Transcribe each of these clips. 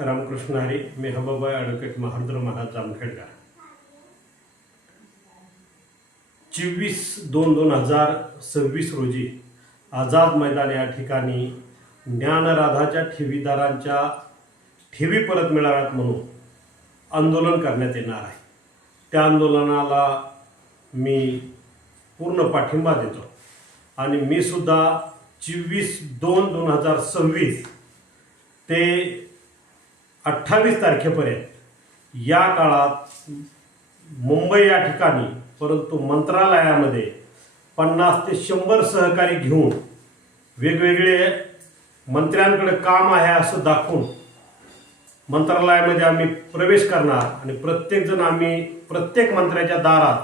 रामकृष्ण हरी. मी हबाबाई advocate Maharudra Maharaj जामखेडकर. 24/2/2026 रोजी आझाद मैदान या ठिकाणी ज्ञानराधाच्या ठेवीदारांच्या ठेवी परत मिळाव्यात म्हणून आंदोलन करण्यात येणार आहे. त्या आंदोलनाला मी पूर्ण पाठिंबा देतो आणि मी सुद्धा 24/2/2026 ते 28 तारखेपर्यंत या काळात मुंबई या ठिकाणी परंतु मंत्रालयामध्ये 50 ते 100 सहकारी घेऊन वेगवेगळे मंत्र्यांकडे काम आहे असं दाखवून मंत्रालयामध्ये आम्ही प्रवेश करणार आणि प्रत्येक मंत्र्याच्या दारात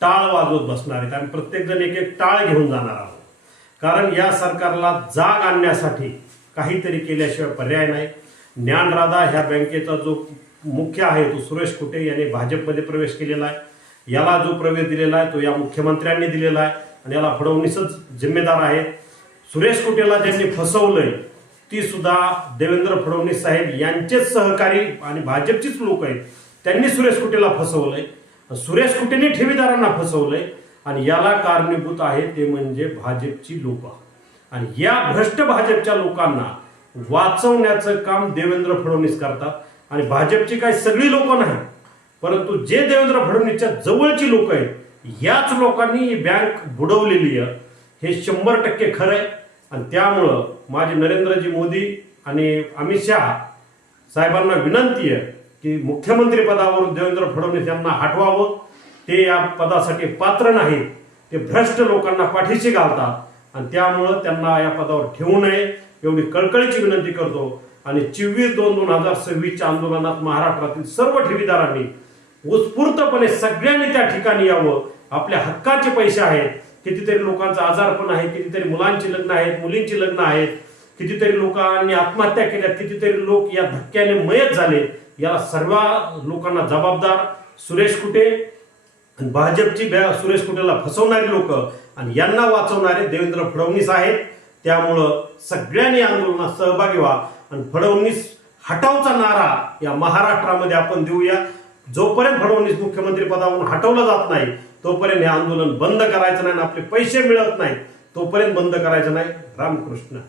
टाळ वाजवत बसणार आहेत. आम्ही प्रत्येकजण एक एक टाळ घेऊन जाणार आहोत. कारण या सरकारला जाग आणण्यासाठी काहीतरी केल्याशिवाय पर्याय नाही. ज्ञानराधा ह्या बँकेचा जो मुख्य आहे तो सुरेश कुटे यांनी भाजपमध्ये प्रवेश केलेला आहे. याला जो प्रवेश दिलेला आहे तो या मुख्यमंत्र्यांनी दिलेला आहे आणि याला फडणवीसच जिम्मेदार आहेत. सुरेश कुटेला ज्यांनी फसवलंय ती सुद्धा देवेंद्र फडणवीस साहेब यांचेच सहकारी आणि भाजपचीच लोक आहेत. त्यांनी सुरेश कुटेला फसवलंय. सुरेश कुटेने ठेवीदारांना फसवलंय आणि याला कारणीभूत आहे ते म्हणजे भाजपची लोक. आणि या भ्रष्ट भाजपच्या लोकांना वाचवण्याचं काम देवेंद्र फडणवीस करतात. आणि भाजपची काही सगळी लोक नाही, परंतु जे देवेंद्र फडणवीसच्या जवळची लोक आहेत याच लोकांनी ही बँक बुडवलेली आहे. हे 100% खरं आहे. आणि त्यामुळं माझे नरेंद्रजी मोदी आणि अमित शहा साहेबांना विनंती आहे की मुख्यमंत्री पदावरून देवेंद्र फडणवीस यांना हटवावं. ते या पदासाठी पात्र नाहीत. ते भ्रष्ट लोकांना पाठीशी घालतात आणि त्यामुळं त्यांना या पदावर ठेवू नये एवढी कळकळीची विनंती करतो. आणि 24/2/2026 आंदोलनात महाराष्ट्रातील सर्व ठेवीदारांनी उत्स्फूर्तपणे सगळ्यांनी त्या ठिकाणी यावं. आपल्या हक्काचे पैसे आहेत. कितीतरी लोकांचा आजारपण आहे, कितीतरी मुलांची लग्न आहेत, मुलींची लग्न आहेत, कितीतरी लोकांनी आत्महत्या केल्या, कितीतरी लोक या धक्क्याने मयत झाले. याला सर्व लोकांना जबाबदार सुरेश कुटे, भाजपची सुरेश कुटेला फसवणारी लोक आणि यांना वाचवणारे देवेंद्र फडणवीस आहेत. त्यामुळं सगळ्यांनी आंदोलनात सहभागी व्हा आणि फडणवीस हटावचा नारा या महाराष्ट्रामध्ये आपण देऊया. जोपर्यंत फडणवीस मुख्यमंत्री पदावरून हटवलं जात नाही तोपर्यंत हे आंदोलन बंद करायचं नाही. आपले पैसे मिळत नाहीत तोपर्यंत बंद करायचं नाही. रामकृष्ण.